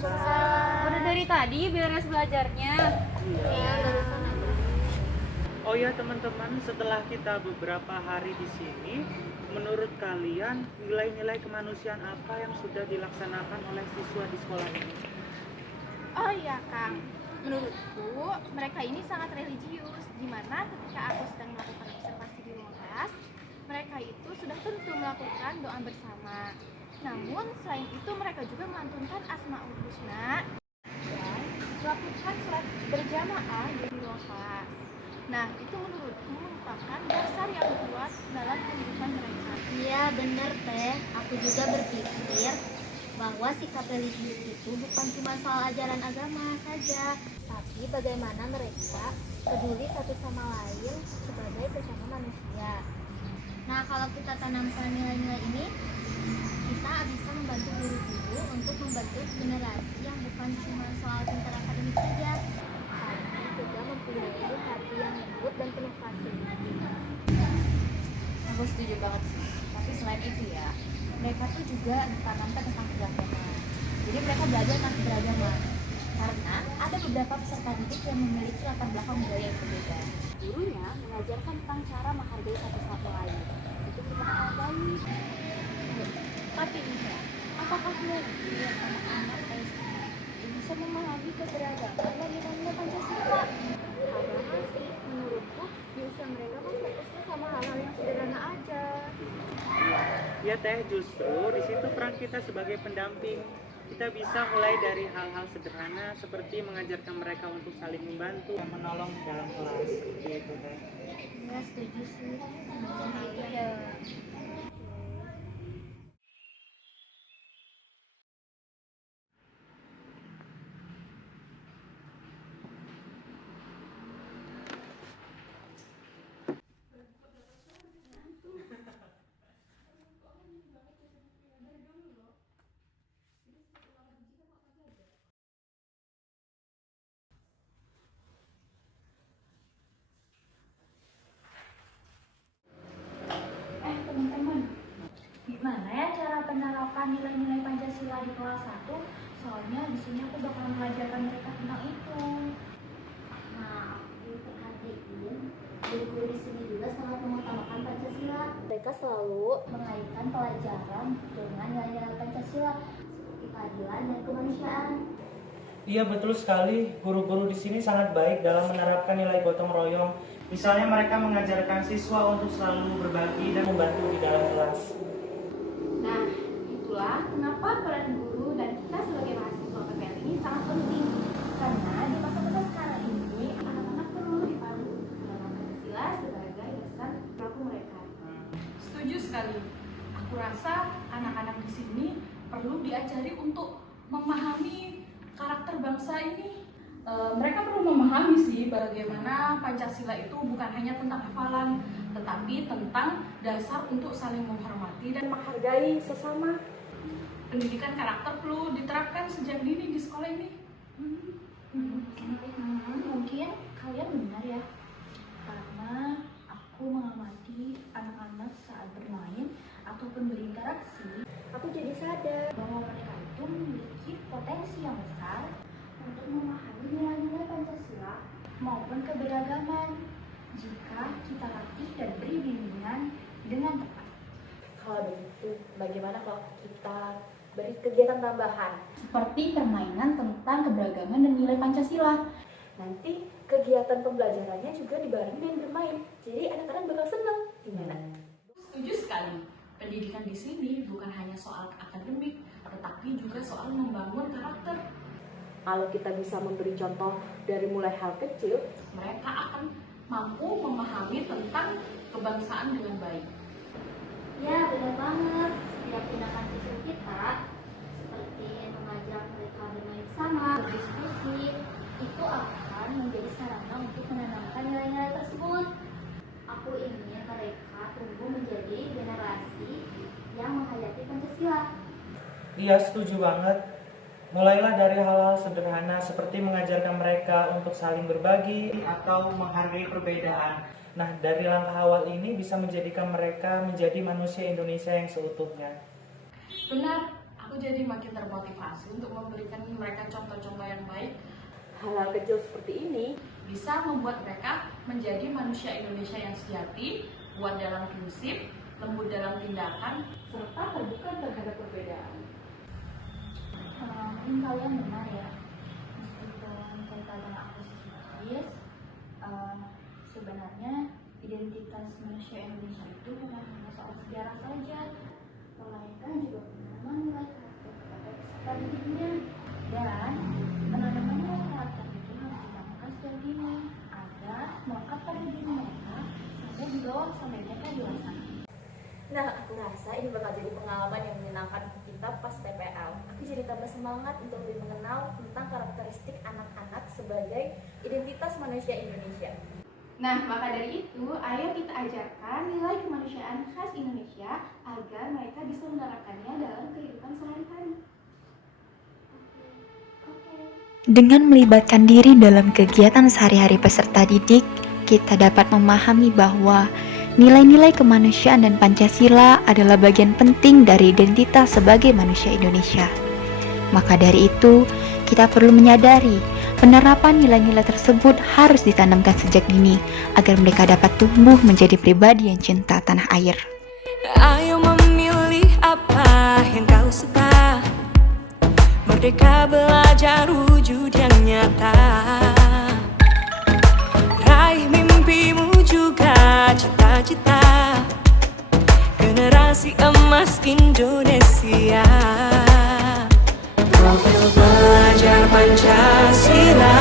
Udah dari tadi beres belajarnya. Iya, barusan aja. Oh ya teman-teman, setelah kita beberapa hari di sini, menurut kalian nilai-nilai kemanusiaan apa yang sudah dilaksanakan oleh siswa di sekolah ini? Oh iya Kang, menurutku mereka ini sangat religius, di mana ketika aku sedang melakukan observasi di ruang kelas, mereka itu sudah tentu melakukan doa bersama. Namun selain itu mereka juga melantunkan Asmaul Husna dan melakukan sholat berjamaah di ruang kelas. Nah, itu menurutku merupakan dasar yang kuat dalam kehidupan mereka. Iya benar Teh, aku juga berpikir bahwa sikap religius itu bukan cuma soal ajaran agama saja, tapi bagaimana mereka peduli satu sama lain sebagai sesama manusia. Nah, kalau kita tanamkan nilai-nilai ini, kita bisa membantu guru-guru untuk membentuk generasi yang bukan cuma soal pintar akademik saja, tapi juga mempunyai hati yang lembut dan penuh kasih. Aku setuju banget sih. Tapi selain itu ya, mereka tuh juga ditanamkan tentang keberagaman. Jadi mereka belajar tentang keberagaman. Karena ada beberapa peserta didik yang memiliki latar belakang budaya yang berbeda. Gurunya mengajarkan tentang cara menghargai satu sama lain. Itu merupakan hal baik. Tapi Ida, apakah mungkin anak-anak SD bisa memahami keberagaman dan nilai-nilai Pancasila? Padahal sih, menurutku di usia mereka kan fokusnya sama hal-hal yang sederhana aja. Ya Teh, justru di situ peran kita sebagai pendamping. Kita bisa mulai dari hal-hal sederhana seperti mengajarkan mereka untuk saling membantu dan menolong dalam kelas. Gitu Teh. Ya, setuju sih. Iya. Teman-teman, gimana ya cara penerapan nilai-nilai Pancasila di kelas 1? Soalnya di sini aku bakal mengajarkan mereka tentang itu. Nah, aku perhatiin guru-guru di sini juga sangat mengutamakan Pancasila. Mereka selalu mengaitkan pelajaran dengan nilai-nilai Pancasila seperti keadilan dan kemanusiaan. Iya betul sekali, guru-guru di sini sangat baik dalam menerapkan nilai gotong royong. Misalnya mereka mengajarkan siswa untuk selalu berbagi dan membantu di dalam kelas. Nah, itulah kenapa peran guru dan kita sebagai mahasiswa PPL ini sangat penting. Karena di masa-masa sekarang ini, anak-anak perlu dipandu dalam Pancasila sebagai dasar perilaku mereka. Setuju sekali. Aku rasa anak-anak di sini perlu diajari untuk memahami karakter bangsa ini. Mereka perlu memahami sih bagaimana Pancasila itu bukan hanya tentang hafalan, tetapi tentang dasar untuk saling menghormati dan menghargai sesama. Pendidikan karakter perlu diterapkan sejak dini di sekolah ini. Mungkin kalian benar ya, karena aku mengamati anak-anak saat bermain ataupun berinteraksi, aku jadi sadar bahwa mereka itu memiliki potensi yang besar untuk memahami nilai-nilai Pancasila maupun keberagaman jika kita latih dan beri bimbingan dengan tepat. Kalau begitu, bagaimana kalau kita beri kegiatan tambahan seperti permainan tentang keberagaman dan nilai Pancasila? Nanti kegiatan pembelajarannya juga dibarengi dengan bermain, jadi anak-anak bakal senang. Gimana? Setuju sekali. Pendidikan di sini bukan hanya soal akademik, tetapi juga soal membangun karakter. Kalau kita bisa memberi contoh dari mulai hal kecil, Mereka akan mampu memahami tentang kebangsaan dengan baik. Ya, benar banget. Setiap tindakan kecil kita, seperti mengajak mereka bermain bersama, berdiskusi, itu akan menjadi sarana untuk menanamkan nilai-nilai tersebut. Aku ingin mereka tumbuh menjadi generasi yang menghayati Pancasila. Iya setuju banget. Mulailah dari hal-hal sederhana seperti mengajarkan mereka untuk saling berbagi atau menghargai perbedaan. Nah, dari langkah awal ini bisa menjadikan mereka menjadi manusia Indonesia yang seutuhnya. Benar, aku jadi makin termotivasi untuk memberikan mereka contoh-contoh yang baik. Hal-hal kecil seperti ini Bisa membuat mereka menjadi manusia Indonesia yang sejati, kuat dalam prinsip, lembut dalam tindakan, serta terbuka terhadap perbedaan. Mungkin kalian benar ya, meskipun kata aku sedikit, sebenarnya identitas manusia Indonesia itu bukan hanya soal sejarah saja, melainkan juga pengalaman nilai karakter kepada peserta didiknya. Dan penanaman nilai karakter itu harus ditanamkan sejak dini agar melekat pada diri mereka sampai dibawa sampai mereka dewasa. Nah, aku rasa ini bakal jadi pengalaman yang menyenangkan untuk kita pas PPL. Aku jadi tambah semangat untuk lebih mengenal tentang karakteristik anak-anak sebagai identitas manusia Indonesia. Nah, maka dari itu, ayo kita ajarkan nilai kemanusiaan khas Indonesia agar mereka bisa menerapkannya dalam kehidupan sehari-hari. Dengan melibatkan diri dalam kegiatan sehari-hari peserta didik, kita dapat memahami bahwa nilai-nilai kemanusiaan dan Pancasila adalah bagian penting dari identitas sebagai manusia Indonesia. Maka dari itu, kita perlu menyadari penerapan nilai-nilai tersebut harus ditanamkan sejak dini agar mereka dapat tumbuh menjadi pribadi yang cinta tanah air. Ayo memilih apa yang kau suka, merdeka belajar wujud yang nyata. Raih mimpimu juga cita-cita, generasi emas Indonesia. Profil belajar Pancasila,